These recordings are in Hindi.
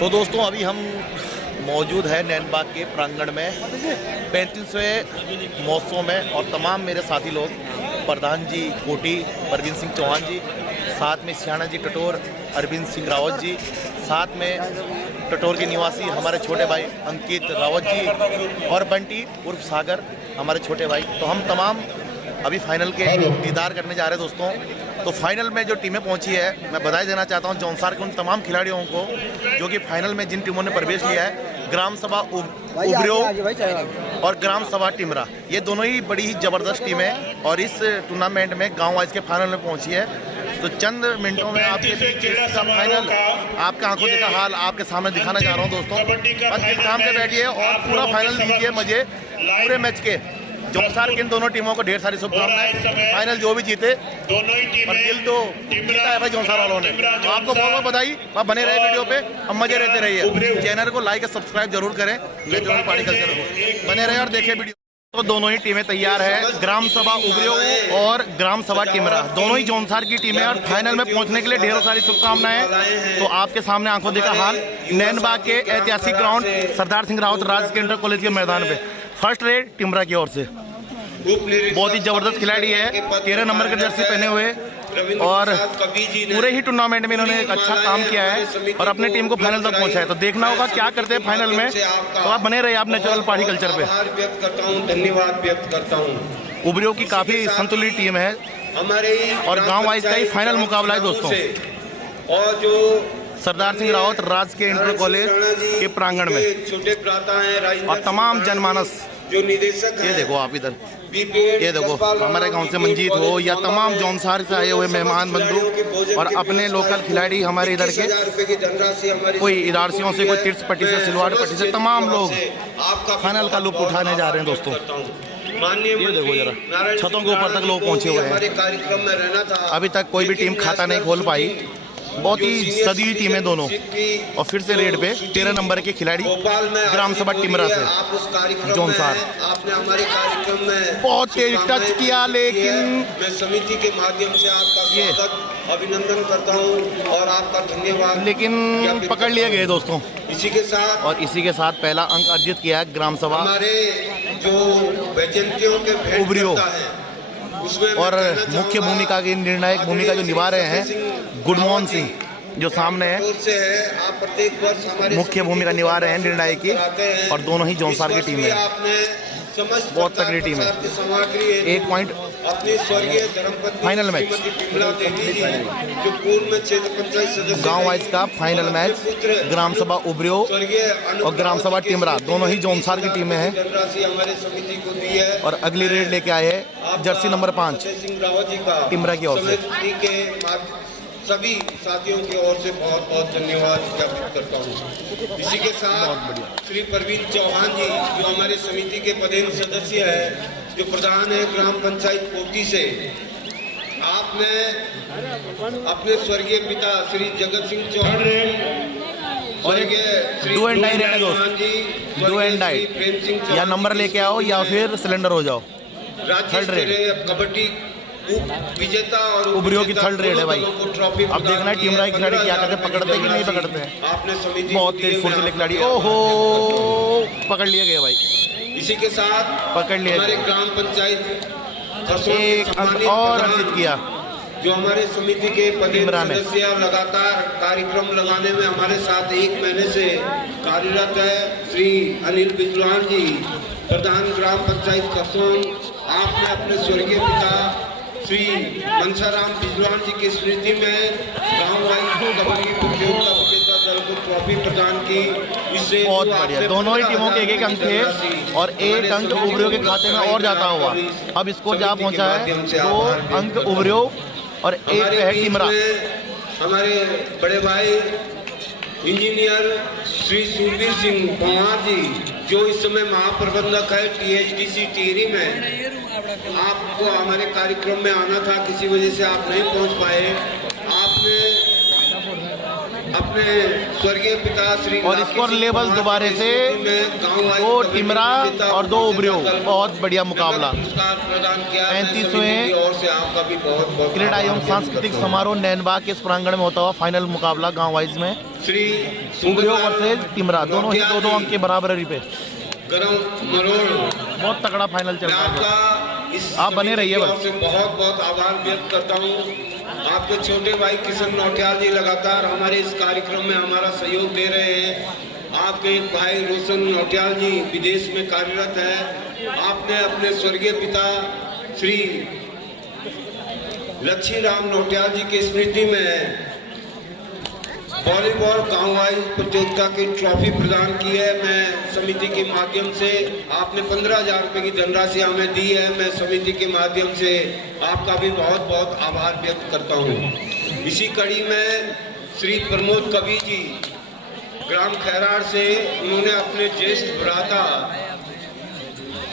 तो दोस्तों अभी हम मौजूद है नैनबाग के प्रांगण में 35वें महोत्सव में और तमाम मेरे साथी लोग प्रधान जी कोटी परवीन सिंह चौहान जी, साथ में सियाना जी टटोर अरविंद सिंह रावत जी, साथ में टटोर के निवासी हमारे छोटे भाई अंकित रावत जी और बंटी उर्फ सागर हमारे छोटे भाई। तो हम तमाम अभी फाइनल के दीदार करने जा रहे हैं दोस्तों। तो फाइनल में जो टीमें पहुंची है, मैं बधाई देना चाहता हूं जौनसार के उन तमाम खिलाड़ियों को जो कि फाइनल में जिन टीमों ने प्रवेश लिया है, ग्राम सभा उबरियो और ग्राम सभा टिमरा, ये दोनों ही बड़ी ही ज़बरदस्त टीमें और इस टूर्नामेंट में गांव वाइज के फाइनल में पहुंची है। तो चंद मिनटों में आपके बीच इसका फाइनल आपके आंखों देखा हाल आपके सामने दिखाना चाह रहा हूं दोस्तों। बस दिलथाम के बैठिए और पूरा फाइनल लीजिए मजे पूरे मैच के। जौनसार की इन दोनों टीमों को ढेर सारी शुभकामनाएं। फाइनल जो भी जीते पर दिल तो जीता है भाई जौनसार वालों ने। तो आपको बहुत बहुत बधाई। आप बने रहे वीडियो पे, अब मजे रहते रहिए। चैनल को लाइक और सब्सक्राइब जरूर करें नेचुरल पार्टी कल्चर को। बने रहे और देखें वीडियो। तो दोनों ही टीमें तैयार है, ग्राम सभा उबरियो और ग्राम सभा टिमरा, दोनों ही जौनसार की टीमें और फाइनल में पहुंचने के लिए ढेरों सारी शुभकामनाएं। तो आपके सामने आंखों देखा हाल नैनबाग के ऐतिहासिक ग्राउंड सरदार सिंह रावत राजकीय इंटर कॉलेज के मैदान पे फर्स्ट रेड टिमरा की ओर से। बहुत ही जबरदस्त खिलाड़ी है, 13 नंबर का जर्सी पहने हुए और पूरे ही टूर्नामेंट में इन्होंने एक अच्छा काम किया है और अपनी टीम को फाइनल तक पहुंचा है। तो देखना होगा क्या करते हैं फाइनल में। तो आप बने रहिए आप नेचुरल पार्टी कल्चर पे। धन्यवाद व्यक्त करता हूँ। उबरियो की काफी संतुलित टीम है और गांव वाइज का ही फाइनल मुकाबला है दोस्तों। और जो सरदार सिंह रावत राजकीय इंटर कॉलेज के प्रांगण में छोटे भ्राता हैं और तमाम जनमानस, जो निदेशक ये देखो आप इधर, ये देखो हमारे गांव से मंजीत हो या तमाम जौनसार से आए हुए मेहमान बंधु और अपने लोकल खिलाड़ी हमारे इधर के, कोई इदारसियों से, कोई तीर्थ पट्टी से, सिलवाड़ पट्टी से, तमाम लोग फाइनल का लुत्फ उठाने जा रहे हैं दोस्तों। ये देखो जरा छतों के ऊपर तक लोग पहुंचे हुए हैं। अभी तक कोई भी टीम खाता नहीं खोल पाई। बहुत ही सदी हुई टीमें दोनों और फिर से रेड पे 13 नंबर के खिलाड़ी ग्राम सभा टिमरा से जौनसार। आपने हमारे कार्यक्रम में बहुत तेज टच किया लेकिन मैं समिति के माध्यम से आपका स्वागत अभिनंदन करता हूं और आपका धन्यवाद, लेकिन पकड़ लिए गए दोस्तों। इसी के साथ पहला अंक अर्जित किया है ग्राम सभा हमारे जो वैजयंतियों के उबरियो और मुख्य भूमिका की निर्णायक भूमिका जो निभा रहे हैं गुडमोहन सिंह जो सामने है, मुख्य भूमिका निभा रहे हैं निर्णायक की और दोनों ही जौनसार की टीम है। बहुत तगड़ी टीम है। 1 पॉइंट फाइनल मैच, गांव वाइज का फाइनल मैच ग्राम सभा उबरियो और ग्राम सभा टिमरा, दोनों ही जौनसार की टीमें हैं और अगली रेड लेके आए हैं जर्सी नंबर 5 टिमरा की ओर से। सभी साथियों की ओर से बहुत बहुत धन्यवाद ज्ञापित करता हूँ। इसी के साथ श्री परवीन चौहान जी जो हमारे समिति के पदेन सदस्य है, जो प्रधान है ग्राम पंचायत कोटी से, आपने अपने स्वर्गीय पिता श्री जगत सिंह चौहान स्वर्गीय Shri do and die Prem Singh या नंबर लेके आओ या फिर सिलेंडर हो जाओ। राज्य स्तरीय कबड्डी विजेता और उबरियो की थर्ड रेड है भाई। अब देखना है टिमरा के खिलाड़ी क्या करते हैं, पकड़ते हैं कि नहीं पकड़ते हैं। बहुत तेज फुर्तीले खिलाड़ी, ओहो पकड़ लिए गए भाई। इसी के साथ पकड़ लिए, हमारे ग्राम पंचायत एक अंक और अर्जित किया जो हमारे समिति के पदेन सदस्य लगातार कार्यक्रम लगाने में हमारे साथ 1 महीने से कार्यरत है, श्री अनिल बिजलान जी प्रधान ग्राम पंचायत कसों। आपने अपने स्वर्गीय पिता श्री मनसाराम बिजलान जी की स्मृति में गाँव वाइज कबड्डी प्रतियोगिता विजेता दल को ट्रॉफी प्रदान की। इससे बहुत बढ़िया, दोनों ही टीमों के 1-1 अंक थे और 1 अंक उबरियो के खाते में और जाता हुआ अब स्कोर जहाँ पहुँचा है 2 अंक उबरियो और 1 है टिमरा। हमारे बड़े भाई इंजीनियर श्री सुरवीर सिंह पंवार जी जो इस समय महाप्रबंधक है THDC टिहरी में, आपको हमारे कार्यक्रम में आना था, किसी वजह से आप नहीं पहुंच पाए। आपने अपने स्वर्गीय पिता श्री और स्कोर लेवल दोबारे से 2 टिमरा और 2 उबरियो, बहुत बढ़िया मुकाबला। 35वें क्रीड़ा एवं सांस्कृतिक समारोह नैनबाग के इस प्रांगण में होता हुआ फाइनल मुकाबला गांव वाइज में श्री उबरियो वर्सेज टिमरा, दोनों ही 2-2 अंक के बराबरी पे बहुत तगड़ा फाइनल चल रहा है। आप बने रहिए बस। बहुत बहुत आभार व्यक्त करता हूँ। आपके छोटे भाई किशन नौटियाल जी लगातार हमारे इस कार्यक्रम में हमारा सहयोग दे रहे हैं। आपके एक भाई रोशन नौटियाल जी विदेश में कार्यरत है। आपने अपने स्वर्गीय पिता श्री लक्ष्मी राम नौटियाल जी की स्मृति में वॉलीबॉल गांव वाइज प्रतियोगिता की ट्रॉफी प्रदान की है। मैं समिति के माध्यम से आपने 15,000 रुपये की धनराशि हमें दी है। मैं समिति के माध्यम से आपका भी बहुत बहुत आभार व्यक्त करता हूं। इसी कड़ी में श्री प्रमोद कवि जी ग्राम खैरार से, उन्होंने अपने ज्येष्ठ भ्राता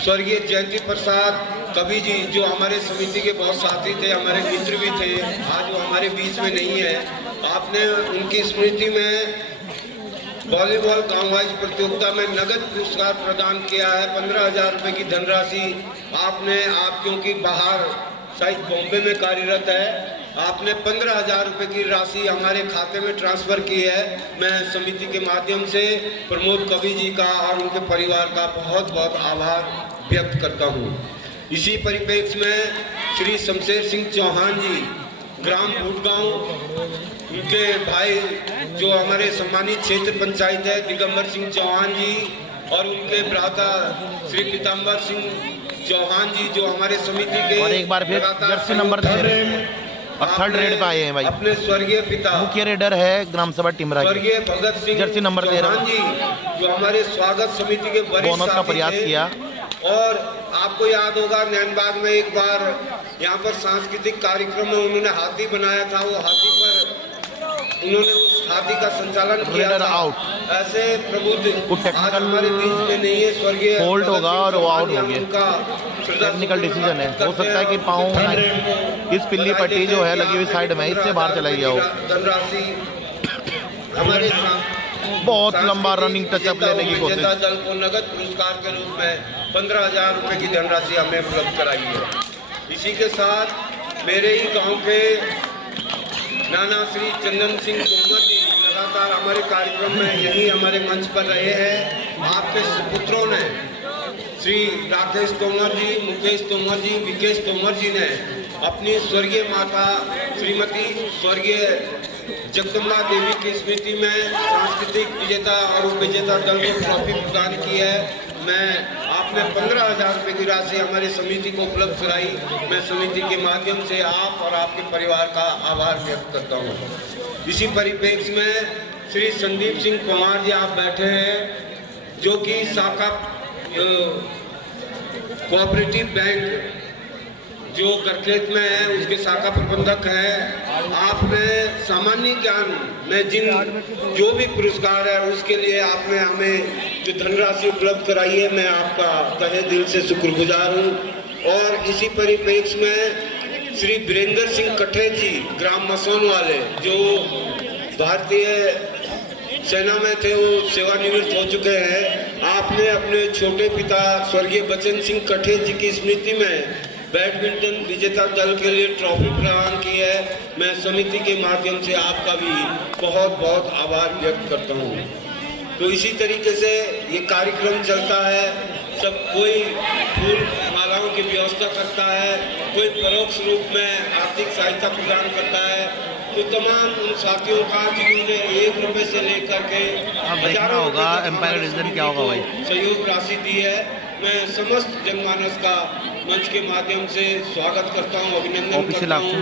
स्वर्गीय जयंती प्रसाद कवि जी, जो हमारे समिति के बहुत साथी थे, हमारे मित्र भी थे, आज वो हमारे बीच में नहीं है। आपने उनकी स्मृति में वॉलीबॉल गांव वाइज प्रतियोगिता में नगद पुरस्कार प्रदान किया है। 15,000 रुपये की धनराशि आपने, आप क्योंकि बाहर शायद बॉम्बे में कार्यरत है, आपने 15,000 रुपये की राशि हमारे खाते में ट्रांसफर की है। मैं समिति के माध्यम से प्रमोद कवि जी का और उनके परिवार का बहुत बहुत आभार व्यक्त करता हूँ। इसी परिप्रेक्ष्य में श्री शमशेर सिंह चौहान जी ग्राम भूटगांव, उनके भाई जो हमारे सम्मानित क्षेत्र पंचायत है दिगंबर सिंह चौहान जी, और उनके भ्राता श्री पीताम्बर सिंह चौहान जी, जो हमारे समिति के और एक बार फिर जर्सी नंबर 3rd रेड पे आए हैं भाई। अपने स्वर्गीय पिता मुख्य रेडर है ग्राम सभा टिमरा स्वर्गीय भगत सिंह जर्सी नंबर 13 जी, जो हमारे स्वागत समिति के वरिष्ठ बोनस का प्रयास किया। और आपको याद होगा नैनबाग में एक बार यहाँ पर सांस्कृतिक कार्यक्रम में उन्होंने हाथी बनाया था। वो हाथी पर उन्होंने उस हाथी का संचालन किया था। आउट ऐसे प्रबुद्ध आज हमारे बीच में नहीं है। स्वर्गीय फोल्ड होगा और वो आउट हो गया। टेक्निकल डिसीजन है, हो सकता है कि पाँव इस पिल्ली पट्टी जो है लगी हुई साइड में, इससे बाहर चला गया हो। धनराशि हमारे बहुत लंबा रनिंग टचअप लेने की कोशिश। दल को नगद पुरस्कार के रूप में 15,000 रुपये की धनराशि हमें उपलब्ध कराई है। इसी के साथ मेरे ही गांव के नाना श्री चंदन सिंह तोमर जी लगातार हमारे कार्यक्रम में यही हमारे मंच पर रहे हैं। आपके पुत्रों ने श्री राकेश तोमर जी, मुकेश तोमर जी, विकेश तोमर जी ने अपनी स्वर्गीय माता श्रीमती स्वर्गीय जगदम्बा देवी की स्मृति में सांस्कृतिक विजेता और उपविजेता दल को ट्रॉफी प्रदान की है। मैं आपने 15,000 रुपये की राशि हमारी समिति को उपलब्ध कराई। मैं समिति के माध्यम से आप और आपके परिवार का आभार व्यक्त करता हूँ। इसी परिप्रेक्ष्य में श्री संदीप सिंह कुमार जी आप बैठे हैं, जो कि शाखा कोऑपरेटिव बैंक जो गरखेत में है उसके शाखा प्रबंधक हैं। आपने सामान्य ज्ञान में जो भी पुरस्कार है उसके लिए आपने हमें जो धनराशि उपलब्ध कराई है, मैं आपका तहे दिल से शुक्रगुजार हूँ। और इसी परिप्रेक्ष्य में श्री वीरेंद्र सिंह कठरे जी ग्राम मसौन वाले, जो भारतीय सेना में थे, वो सेवानिवृत्त हो चुके हैं। आपने अपने छोटे पिता स्वर्गीय बचन सिंह कठरे जी की स्मृति में बैडमिंटन विजेता दल के लिए ट्रॉफी प्रदान की है। मैं समिति के माध्यम से आपका भी बहुत बहुत आभार व्यक्त करता हूँ। तो इसी तरीके से ये कार्यक्रम चलता है। सब कोई फूल मालाओं की व्यवस्था करता है, कोई परोक्ष रूप में आर्थिक सहायता प्रदान करता है। तो तमाम उन साथियों का जिन्होंने 1 रुपये से लेकर के हजारों होगा एम्पायर डिसीजन क्या होगा भाई सहयोग राशि दी है। मैं समस्त जनमानस का मंच के माध्यम से स्वागत करता हूं, अभिनंदन करता हूं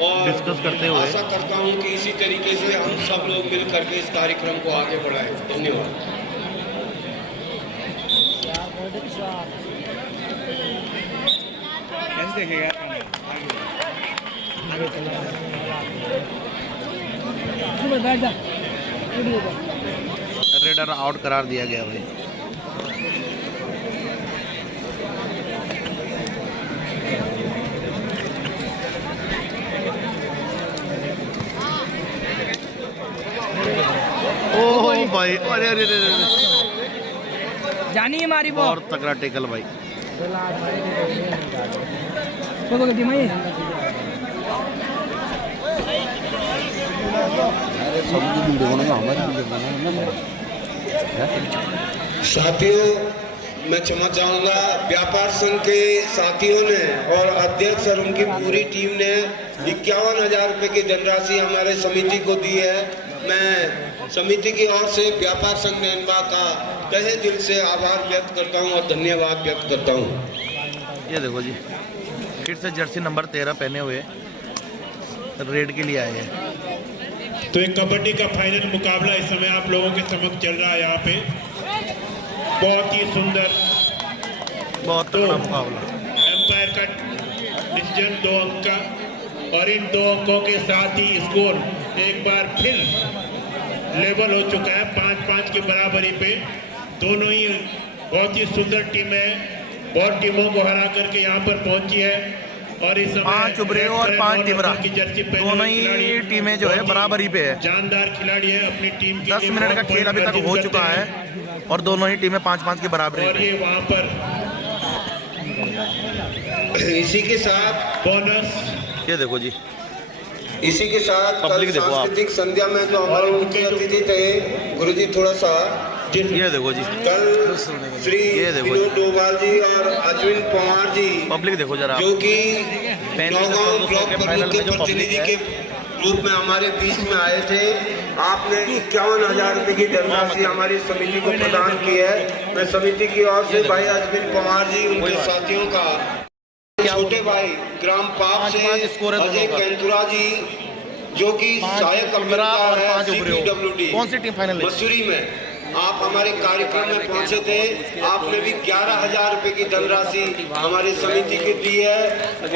और डिस्कस करते हुए आशा करता हूं कि इसी तरीके से हम सब लोग मिल करके इस कार्यक्रम को आगे बढ़ाएं। धन्यवाद। रेडर आउट करार दिया गया भाई। ओ भाई, अरे अरे अरे जानी है हमारी वो और तगड़ा टेकल भाई। साथियों, मैं क्षमा चाहूंगा, व्यापार संघ के साथियों ने और अध्यक्ष और उनकी पूरी टीम ने 51,000 रुपए की धनराशि हमारे समिति को दी है। मैं समिति की ओर से व्यापार संघ नैनवा का तहे दिल से आभार व्यक्त करता हूं और धन्यवाद व्यक्त करता हूं। ये देखो जी, फिर से जर्सी नंबर 13 पहने हुए रेड के लिए आए हैं। तो एक कबड्डी का फाइनल मुकाबला इस समय आप लोगों के समक्ष चल रहा है। यहाँ पे बहुत ही सुंदर, बहुत तगड़ा मुकाबला। एम्पायर का डिसीजन 2 अंक का, और इन 2 अंकों के साथ ही स्कोर एक बार फिर लेवल हो चुका है 5-5 की बराबरी पे। दोनों ही बहुत ही सुंदर टीम है, बहुत टीमों को हरा करके यहाँ पर पहुंची है। और इस समय 5 उबरे और 5 टिमरा, की जर्सी दोनों ही टीमें जो है बराबरी पे है। जानदार खिलाड़ी है अपनी टीम के 10 मिनट का खेल अभी तक हो चुका है और दोनों ही टीमें 5-5 की बराबरी और पे। ये वहाँ पर इसी के साथ बोनस, ये देखो जी, इसी के साथ कल पब्लिक देखो आप। सांस्कृतिक संध्या में जो हमारे मुख्य अतिथि थे गुरुजी, थोड़ा सा ये देखो जी, कल श्री ये देखो विनोद डोभाल जी और अश्विन पवार जी, पब्लिक देखो जरा, जो कि 35 से नौगांव 200 ब्लॉक के प्रमुख फाइनल के में जो पब्लिक प्रतिनिधि है। के रूप में हमारे बीच में आए थे। आपने 51,000 रुपए की धनराशि हमारी समिति को प्रदान की है। मैं समिति की ओर से भाई अश्विन पवार जी, उनके साथियों का, छोटे भाई ग्राम पाप से अजय कैंतुरा जी, जो कि सहायक अभियंता है CPWD कौन सी टीम फाइनल मसूरी में, आप हमारे कार्यक्रम में पहुंचे थे। आपने भी 11,000 रुपए की धनराशि हमारी समिति को दी है।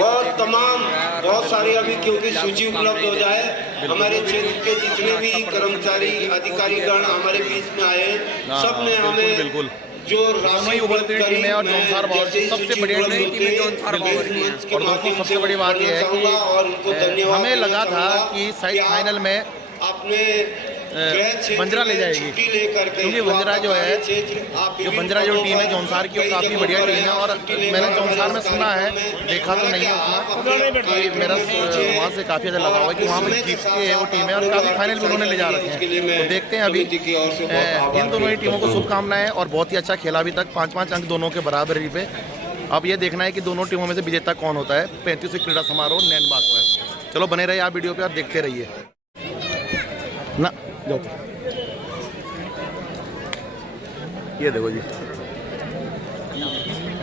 और तमाम बहुत सारी अभी क्योंकि सूची उपलब्ध हो जाए, हमारे क्षेत्र के जितने भी कर्मचारी अधिकारीगण हमारे बीच में आए, सब ने हमें बिल्कुल जो राशि उभरती टीम है और जौनसार बावर की सबसे बड़ी टीम है जौनसार बावर की है। और दोस्तों सबसे बड़ी बात यह है कि हमें लगा था कि साइड फाइनल में अपने बंजरा ले जाएगी, क्योंकि बंजरा जो है, जो बंजरा जो टीम है जौनसार की, वो काफ़ी बढ़िया टीम है। और मैंने जौनसार में सुना है, देखा तो नहीं है उतना, कि मेरा वहाँ से काफ़ी ज़्यादा लगाव है कि वहाँ पर जीतती है वो टीम है और काफ़ी फाइनल भी उन्होंने ले जा रखे हैं। तो देखते हैं अभी इन दोनों ही टीमों को शुभकामनाएं और बहुत ही अच्छा खेला अभी तक, 5-5 अंक दोनों के बराबरी पे। अब ये देखना है कि दोनों टीमों में से विजेता कौन होता है 35वीं क्रीड़ा समारोह नैनबाग पर। चलो बने रहिए आप वीडियो पे और देखते रहिए ना। ये देखो जी,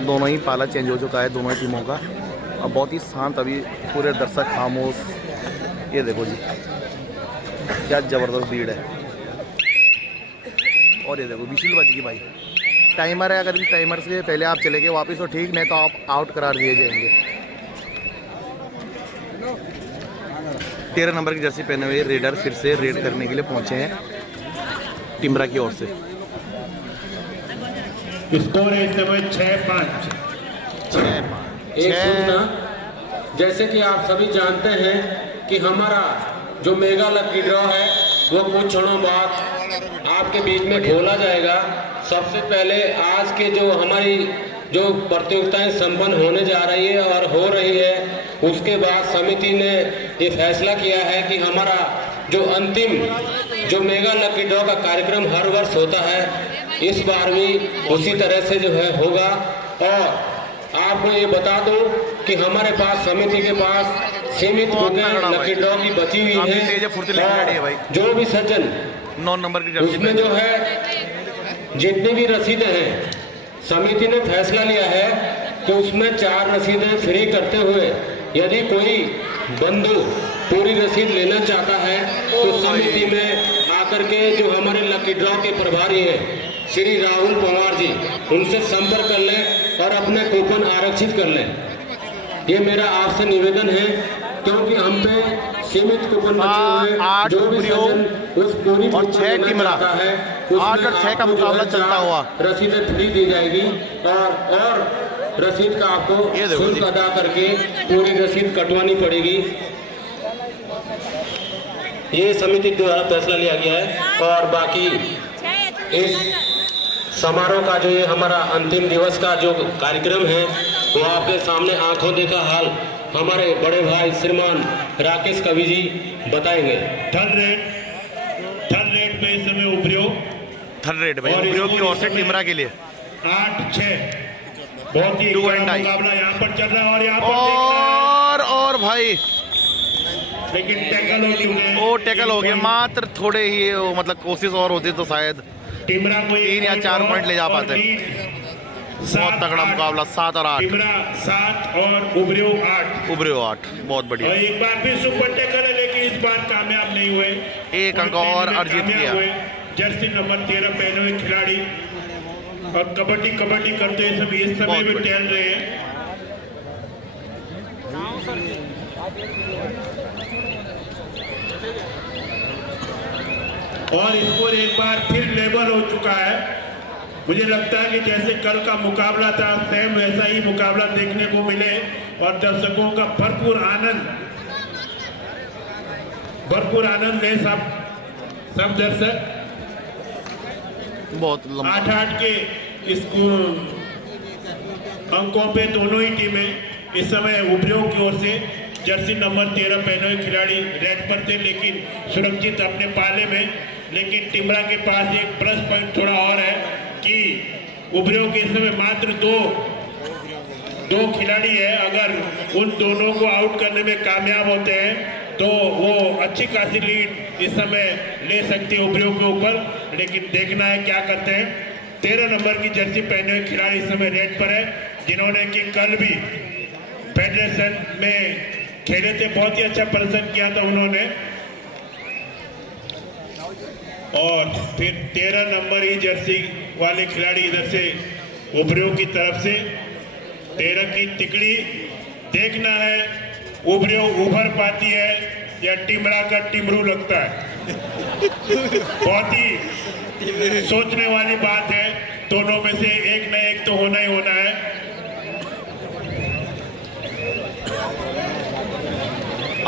दोनों ही पाला चेंज हो चुका है दोनों ही टीमों का। अब बहुत ही शांत, अभी पूरे दर्शक खामोश। ये देखो जी, क्या ज़बरदस्त भीड़ है। और ये देखो विशिल बज गई भाई, टाइमर है, अगर इन टाइमर से पहले आप चले गए वापस तो ठीक, नहीं तो आप आउट करार दिए जाएंगे। 13 नंबर की जर्सी पहने हुए रेडर फिर से रेड करने के लिए पहुंचे हैं टिमरा की ओर से। स्कोर है इस समय 6-5। एक सूचना, जैसे कि आप सभी जानते हैं कि हमारा जो मेगा लकी ड्रॉ है वो कुछ क्षणों बाद आपके बीच में खोला जाएगा। सबसे पहले आज के जो हमारी जो प्रतियोगिताएं संपन्न होने जा रही है और हो रही है, उसके बाद समिति ने ये फैसला किया है कि हमारा जो अंतिम जो मेगा लकी ड्रॉ का कार्यक्रम हर वर्ष होता है, इस बार भी उसी तरह से जो है होगा। और आपको ये बता दूं कि हमारे पास समिति के पास सीमित लकी ड्रॉ की बची हुई है। जो भी सज्जन 9 नंबर की उसमें जो है जितनी भी रसीदें हैं, समिति ने फैसला लिया है कि उसमें 4 रसीदें फ्री करते हुए यदि कोई बंधु पूरी रसीद लेना चाहता है तो समिति में आकर के जो हमारे लकी ड्रॉ के प्रभारी हैं श्री राहुल पवार जी, उनसे संपर्क कर लें और अपने कूपन आरक्षित कर लें। ये मेरा आपसे निवेदन है, क्योंकि हम पे सीमित कूपन बचे हुए, जो भी सज्जन उस पूरी और 6 टीमरा 8 और 6 का मुकाबला चलता हुआ रसीदें फ्री दी जाएगी और रसीद का आपको शुल्क अदा करके पूरी रसीद कटवानी पड़ेगी। ये समिति द्वारा फैसला लिया गया है। और बाकी इस समारोह का जो ये हमारा अंतिम दिवस का जो कार्यक्रम है वो आपके सामने आंखों देखा हाल हमारे बड़े भाई श्रीमान राकेश कवि जी बताएंगे। थर्ड रेट पे इस समय उभरियो थर्ड रेट भाई उभरियो की ओर से टिमरा के लिए 8-6 बहुत ही मुकाबला यहाँ पर चल रहा है और यहाँ पर और भाई लेकिन टैकल हो चुके हैं। वो टैकल हो गए मात्र थोड़े ही मतलब कोशिश और होती तो शायद टिमरा को 3 या 4 पॉइंट ले जा पाते। बहुत तगड़ा मुकाबला 7 और 8 टिमरा 7 और उभरियो 8 बहुत बढ़िया। और एक बार फिर सुपर टैकल है लेकिन इस बार कामयाब नहीं हुए। 1 अंक और अर्जित किया। जर्सी नंबर 13 पहने हुए खिलाड़ी और कबड्डी करते हैं सभी इस समय में टहल रहे हैं। और स्कोर एक बार फिर लेवल हो चुका है। मुझे लगता है कि जैसे कल का मुकाबला था सेम वैसा ही मुकाबला देखने को मिले और दर्शकों का भरपूर आनंद ले सब दर्शक। बहुत 8-8 के स्कूल अंकों पे दोनों ही टीमें इस समय उभरियों की ओर से जर्सी नंबर 13 पहने हुए खिलाड़ी रेड पर थे लेकिन सुरक्षित अपने पाले में। लेकिन टिमरा के पास एक प्लस पॉइंट थोड़ा और है कि उभरियों के इस समय मात्र दो खिलाड़ी है। अगर उन दोनों को आउट करने में कामयाब होते हैं तो वो अच्छी खासी लीड इस समय ले सकती है उभरियों के ऊपर। लेकिन देखना है क्या करते हैं। 13 नंबर की जर्सी पहने हुए खिलाड़ी इस समय रेड पर है जिन्होंने कि कल भी फेडरेशन में खेले थे, बहुत ही अच्छा प्रदर्शन किया था उन्होंने। और फिर 13 नंबर ही जर्सी वाले खिलाड़ी इधर से उभरियों की तरफ से 13 की तिकड़ी। देखना है उभरियों उभर पाती है या टिमरा का टिमरू लगता है। बहुत ही सोचने वाली बात है। दोनों में से एक न एक तो होना ही होना है।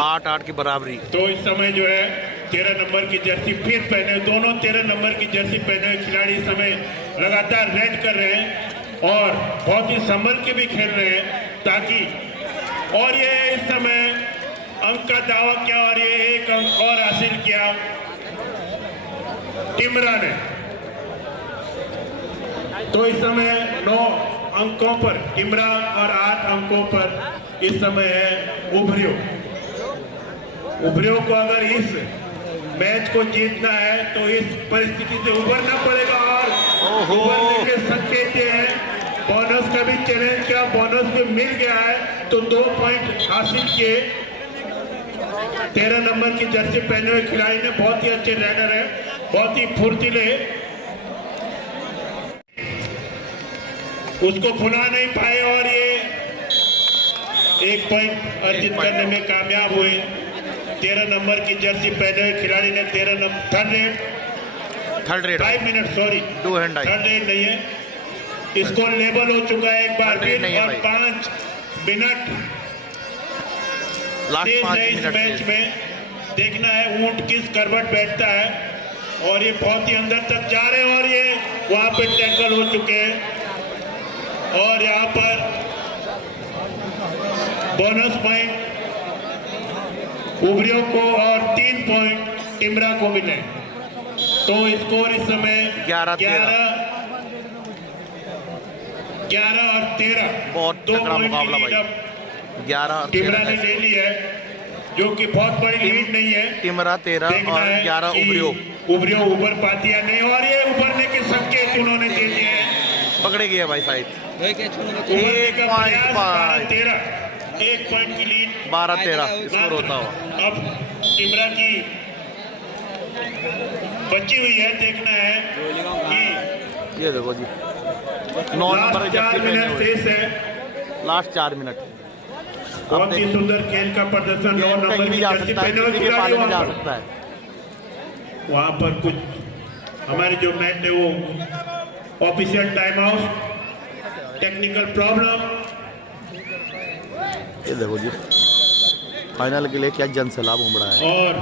8-8 की बराबरी। तो इस समय जो है 13 नंबर की जर्सी फिर पहने दोनों 13 नंबर की जर्सी पहने हुए खिलाड़ी इस समय लगातार रेड कर रहे हैं और बहुत ही संभल के भी खेल रहे हैं ताकि। और ये इस समय अंक का दावा किया और ये 1 अंक और हासिल किया टिमरा ने। तो इस समय 9 अंकों पर टिमरा और 8 अंकों पर इस समय है उभरियों को अगर इस मैच को जीतना है तो इस परिस्थिति से उभरना पड़ेगा। और उभरने के संकेत हैं। बोनस का भी चैलेंज किया, बोनस भी मिल गया है तो 2 पॉइंट हासिल किए। 13 नंबर की जर्सी पहने हुए खिलाड़ी ने बहुत ही अच्छे राइडर है, बहुत ही फुर्तीले, उसको भुला नहीं पाए और ये 1 पॉइंट अर्जित करने में कामयाब हुए। 13 नंबर की जर्सी पहने हुए खिलाड़ी ने 13 number third rate 5 minute sorry third rate नहीं है। इसको लेवल हो चुका है एक बार फिर और 5 मिनट इस मैच में। देखना है ऊंट किस करवट बैठता है और ये बहुत ही अंदर तक जा रहे हैं और ये वहां पे टैकल हो चुके हैं और यहाँ पर बोनस पॉइंट उभरियों को और 3 पॉइंट टिमरा को मिले। तो स्कोर इस समय 11 और 13 बहुत तगड़ा मुकाबला भाई। 11 टिमरा ने ले ली है जो कि बहुत बड़ी लीड नहीं है। टिमरा 13 और 11 उभरियों उभर पाती है नहीं और ये उभरने के संकेत उन्होंने दे दिए हैं। पकड़े गए भाई साइड 1 पॉइंट की लीड 12-13 स्कोर होता हुआ। अब टिमरा की बची हुई है। देखना है कि ये देखो जी 9 नंबर 4 मिनट शेष है। लास्ट 4 मिनट बहुत ही सुंदर खेल का प्रदर्शन 9 नंबर की जर्सी पहने हुए खिलाड़ी जा सकता है। वहां पर कुछ हमारी जो मैच है वो official time out technical problem. ये देखो जी फाइनल के लिए क्या जन सैलाब उमड़ा है। और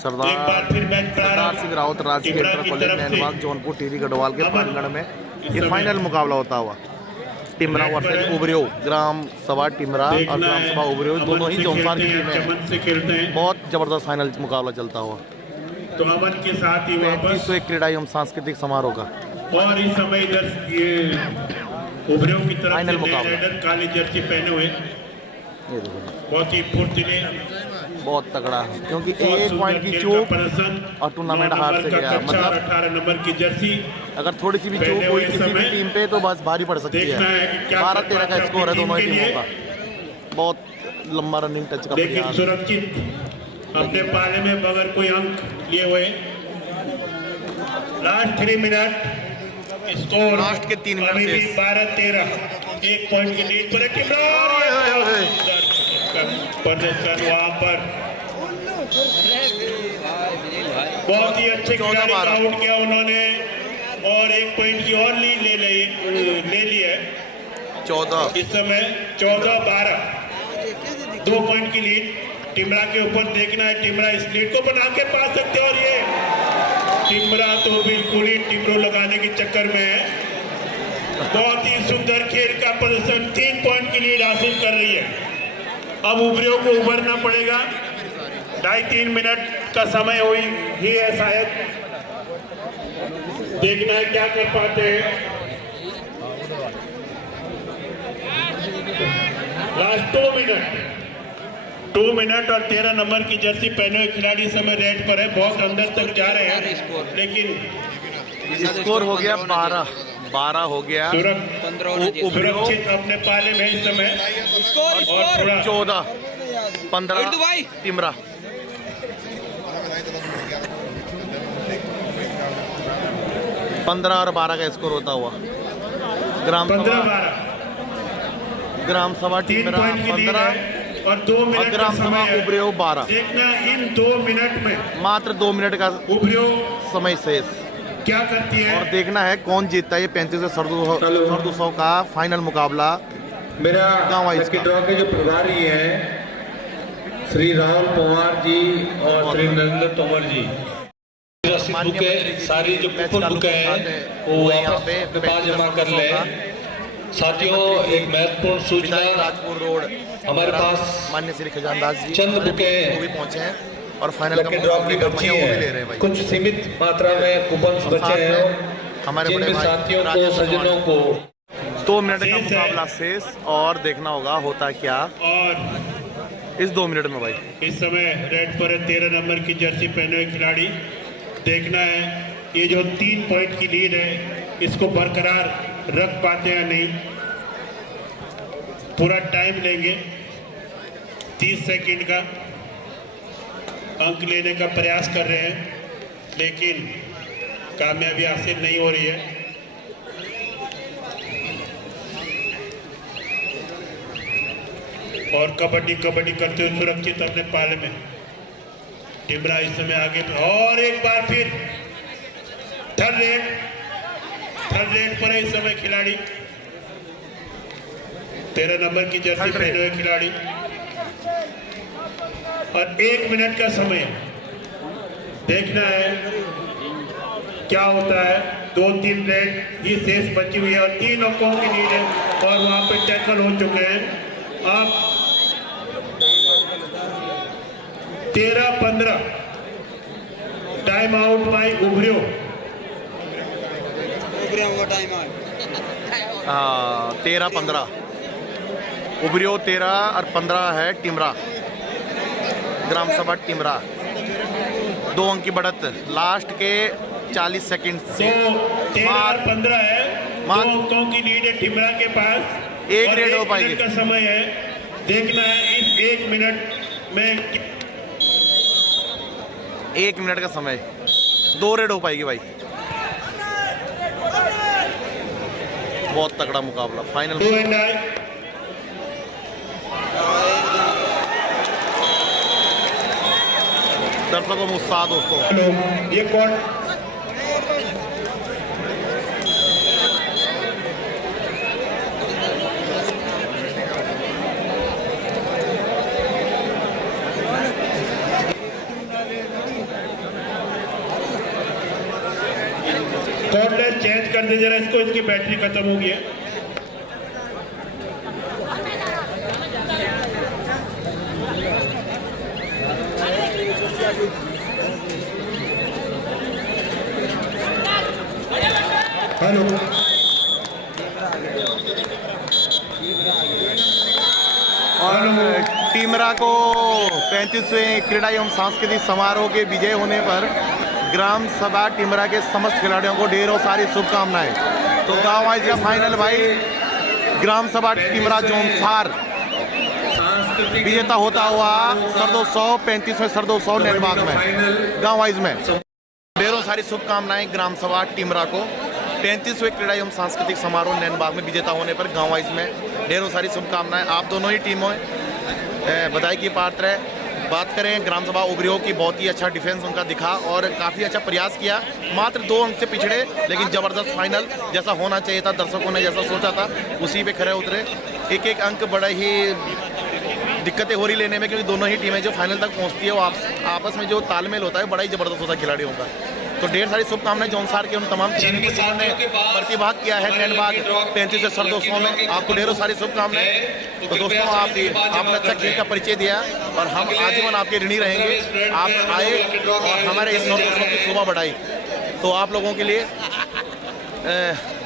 बार फिर मैच सरदार सिंह रावत राजकीय इंटर कॉलेज नैनबाग जौनपुर टीरी गढ़वाल के प्रांगण में ये फाइनल मुकाबला होता हुआ टिमरा वर्सेस उबरियो। ग्राम सभा टिमरा और ग्राम सभा उबरियो दोनों ही जौनसार की टीमें हैं। बहुत जबरदस्त फाइनल मुकाबला चलता हुआ तो अमन के साथ ही वापस 35 क्रीड़ा एवं सांस्कृतिक समारोह का और इस समय इधर ये उबरियों की तरफ फाइनल से मुकाबला। रेडर काली जर्सी पहने हुए ये देखो बहुत ही फुर्तीले बहुत तगड़ा है क्योंकि और एक सुंदर पॉइंट की खेल चूक का प्रदर्शन और टूर्नामेंट 9 हार नंबर से का गया। कक्षा और मतलब 18 नंबर की जर्सी अगर थोड़ी सी भी चूक हुई किसी भी टीम पे तो बस भारी पड़ सकती है। देखना है कि क्या 12-13 का स्कोर है दोनों ही टीम के टीमों का। बहुत लंबा रनिंग टच का लेकिन प्रयास। सुरक्षित अपने पाले में बगैर कोई अंक लिए हुए। लास्ट 3 मिनट स्कोर लास्ट के 3 मिनट अभी भी शेष। 12-13 1 पॉइंट की लीड पर है टिमरा और ये प्रदर्शन वहां पर बहुत ही अच्छे खिलाड़ी का आउट किया उन्होंने और 1 पॉइंट की और लीड ले ली है। 14 इस समय 14-12 2 पॉइंट की लीड टिमरा के ऊपर। देखना है टिमरा इस लीड को बना के पा सकते और ये टिमरा तो बिल्कुल ही टिमरो लगाने के चक्कर में है। बहुत ही सुंदर खेल का प्रदर्शन 3 पॉइंट की लीड हासिल कर रही है। अब उबरियों को उभरना पड़ेगा। 2.5-3 मिनट का समय हुई ही है शायद। देखना है क्या कर पाते हैं। लास्ट 2 मिनट और 13 नंबर की जर्सी पहने हुए खिलाड़ी इस समय रेड पर है। बहुत अंदर तक जा रहे हैं लेकिन स्कोर हो गया 12 हो गया। सुरक्षित अपने पाले में इस समय और थोड़ा 14-15 टिमरा। 15 और 12 का स्कोर होता हुआ ग्राम 15-12 ग्राम सभा 3 टिमरा पॉइंट की लीड 15 है और 2 और मिनट का ग्राम सभा समय है। उबरियो 12। देखना इन 2 मिनट में मात्र 2 मिनट का उबरियो समय शेष क्या करती है और देखना है कौन जीतता है ये 35 से सरदूसौ का फाइनल मुकाबला। मेरा गाँव वाइज लकी का। ड्रॉ के जो प्रभारी हैं श्री राहुल पवार जी और श्री नरेंद्र तोमर जी रसीद बुकें सारी जो कूपन बुकें हैं वो वापस अपने पास जमा कर लें। साथियों एक महत्वपूर्ण सूचना राजपुर रोड हमारे पास मान्य श्री खजानदास जी चंद बुकें वो भी पहुंचे हैं और फाइनल का लकी ड्रॉ की मुकाबला बची वो भी ले रहे है। हैं भाई। कुछ सीमित मात्रा में कूपन और बचे साथ हैं में हमारे बड़े जिनमें भाई साथियों को राजेश सज्जनों को 2 मिनट का शेष है। मुकाबला शेष और देखना होगा होता क्या और इस 2 मिनट में भाई। इस समय रेड पर है 13 नंबर की जर्सी पहने हुए खिलाड़ी। देखना है ये जो 3 पॉइंट की लीड है इसको बरकरार रख पाते हैं नहीं। पूरा टाइम लेंगे 30 सेकंड का अंक लेने का प्रयास कर रहे हैं लेकिन कामयाबी हासिल नहीं हो रही है। और कबड्डी करते हुए सुरक्षित अपने पाले में टिमरा इस समय आगे और एक बार फिर थर्ड रेड पर है इस समय खिलाड़ी 13 नंबर की जर्सी पहने हुए खिलाड़ी और 1 मिनट का समय देखना है क्या होता है। 2-3 रेड ही शेष बची हुई है और 3 अंकों की लीड है और वहां पे टैकल हो चुके हैं। अब 13-15 टाइम आउट बाय उभरियो। 13-15 उबरियो 13 और 15 है टिमरा ग्राम सभा टिमरा। 2 अंक की बढ़त लास्ट के 40 सेकंड से 13 और 15 है। 2 मात्र अंकों की लीड है टिमरा के पास एक और रेड हो 1 पाएगी। मिनट का समय है। देखना है इस 1 मिनट में 1 मिनट का समय 2 रेड हो पाएगी भाई। बहुत तगड़ा मुकाबला फाइनल। 2 एंड आई दर्शकों में उत्साह दोस्तों। ये कौन कॉर्डलेस चेंज कर दे जरा इसको, इसकी बैटरी खत्म हो गई है। हेलो, और टीमरा को 35वें क्रीड़ा एवं सांस्कृतिक समारोह के विजय होने पर ग्राम सभा टीमरा के समस्त खिलाड़ियों को ढेरों सारी शुभकामनाएं। तो गांव वाइज का फाइनल भाई ग्राम सभा टीमरा जोनसार विजेता होता हुआ सरदोत्सव 35वें सरदोत्सव नैनबाग में गांव वाइज में ढेरों सारी शुभकामनाएं ग्राम सभा टीमरा को 35वें क्रीड़ा एवं सांस्कृतिक समारोह नैनबाग में विजेता होने पर गांव वाइज में ढेरों सारी शुभकामनाएं। आप दोनों ही टीमों बधाई की पात्र है। बात करें ग्राम सभा उबरियों की, बहुत ही अच्छा डिफेंस उनका दिखा और काफ़ी अच्छा प्रयास किया। मात्र 2 अंक से पिछड़े लेकिन ज़बरदस्त फाइनल जैसा होना चाहिए था, दर्शकों ने जैसा सोचा था उसी पे खड़े उतरे। एक अंक बड़ा ही दिक्कतें हो रही लेने में, क्योंकि दोनों ही टीमें जो फाइनल तक पहुंचती है वो आपस में जो तालमेल होता है बड़ा ही ज़बरदस्त होता है खिलाड़ियों का। तो ढेर सारी शुभकामनाएं जोनसार के उन तमाम खिलाड़ियों ने प्रतिभाग किया है नैनबाग 35वें सरदोत्सव में। आपको ढेरों सारी शुभकामनाएं। तो दोस्तों आपने अच्छा खेल का परिचय दिया और हम आजीवन आपके ऋणी रहेंगे। आप आए और हमारे इस सरदोत्सव की शोभा बढ़ाई। तो आप लोगों के लिए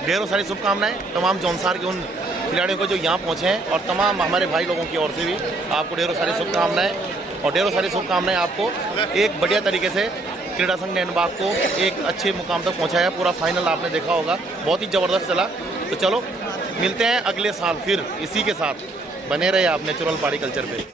ढेरों सारी शुभकामनाएं तमाम जोनसार के उन खिलाड़ियों को जो यहाँ पहुँचे हैं और तमाम हमारे भाई लोगों की ओर से भी आपको ढेरों सारी शुभकामनाएं। और ढेरों सारी शुभकामनाएं आपको एक बढ़िया तरीके से क्रीड़ा संघ नैनबाग को एक अच्छे मुकाम तक पहुंचाया। पूरा फाइनल आपने देखा होगा, बहुत ही ज़बरदस्त चला। तो चलो मिलते हैं अगले साल फिर इसी के साथ। बने रहे आप नेचुरल पहाड़ी कल्चर पे।